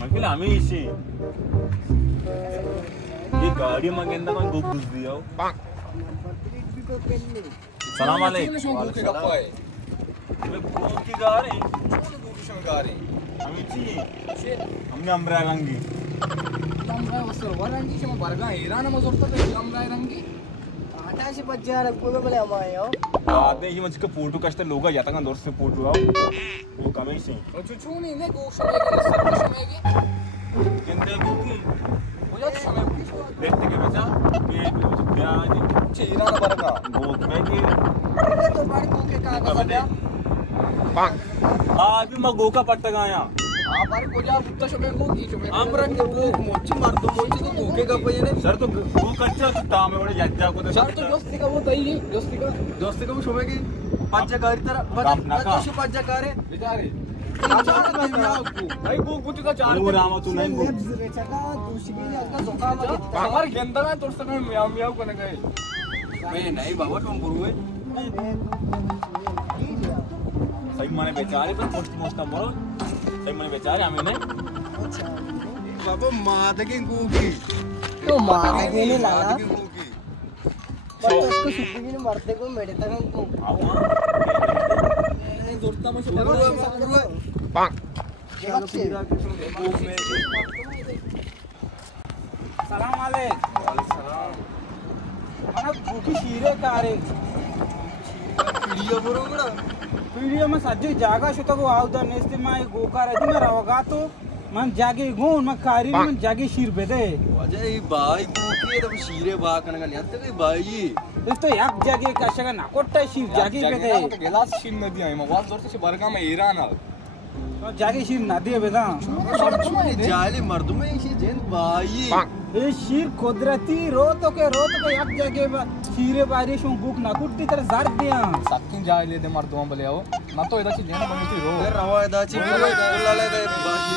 Makil आम्ही इशी ये गाड़ी मंगेंदा पण खूप घुस दियो सलाम अलैकुम वालेकुम गप्पा है मैं कौन की गा रहे गुगुशन गारे आम्ही ची हमने अमरा रंगी लंबा वसर वरंगी शम बरगा ईरान मजोरता लंबा रंगी आटाशी पच्चार कोबे बले अमायो आते ही मुझके फोटो कष्ट लोगा जाता का दोस्त से फोटो आओ वो कमी सी चुचुनी ने गुगुशन शमेगी किंदे की ओया शमेगी देखते के बचा के प्याज चे ईरान बरगा वो मैं की तो बाड़ी कोके का का अभी मैं गोका पट्टा गाया आ बारी कोजा उत्ता शमेगो की शमे आमरंग गोक मोची मारतो मोची तो गोके का पयने सर तो वो कच्चा सुट्टा में बड़े जज्जा को सर तो दोस्ती का वो तई दोस्ती का वो शमेगी पांच गारी तरह बता शो पांच गारे बेचारे भाई गोक बुती का चार वो रामा तू नहीं बोल रे चका दुसरी अगा जोका मगे हमार गेंदा में तोड़ सके मियाव मियाव कोने गए मैं नहीं बाबा तुम बुरुए सही माने बेचारे पर पोस्ट मोस्टा मरो सही माने बेचारे हमें ने अच्छा बाबा मात के गोकी तो मारे नहीं लाला गोकी पर तो उसको सुट्टी भी नहीं मरते को मेरे तक को आओ नहीं दोस्ता में सब बुरुए सलाम अलैकुम mana buki shire kare पीड़िया बरोगड़ा वीडियो में सज्जे जागा शुता को आवदा नेस्ते माय गोकार है मेरा वगा तो मन जागे गुण मन कारी मन जागे शीर बेदे अजय भाई गोकी तो शीरे बा कनगा न्याते के भाई इस तो याक जागे काशगा नाकोट्टा शीर जागे बेदे तो गेलास शीन नदी आई मवाज जोर से बरगा में ईरान आ जागे शीर नदी बेदा जाले मर्दों में इसी जेन भाई ए शीर कुदरती रो तो के याक जागे शीरे बारी शो बुक ना कुट्टी तर जार दिया सकिन जाले दे मर्दों बले आओ ना तो इदा ची लेना बंदी रो रवा इदा ची बुला ले दे बाकी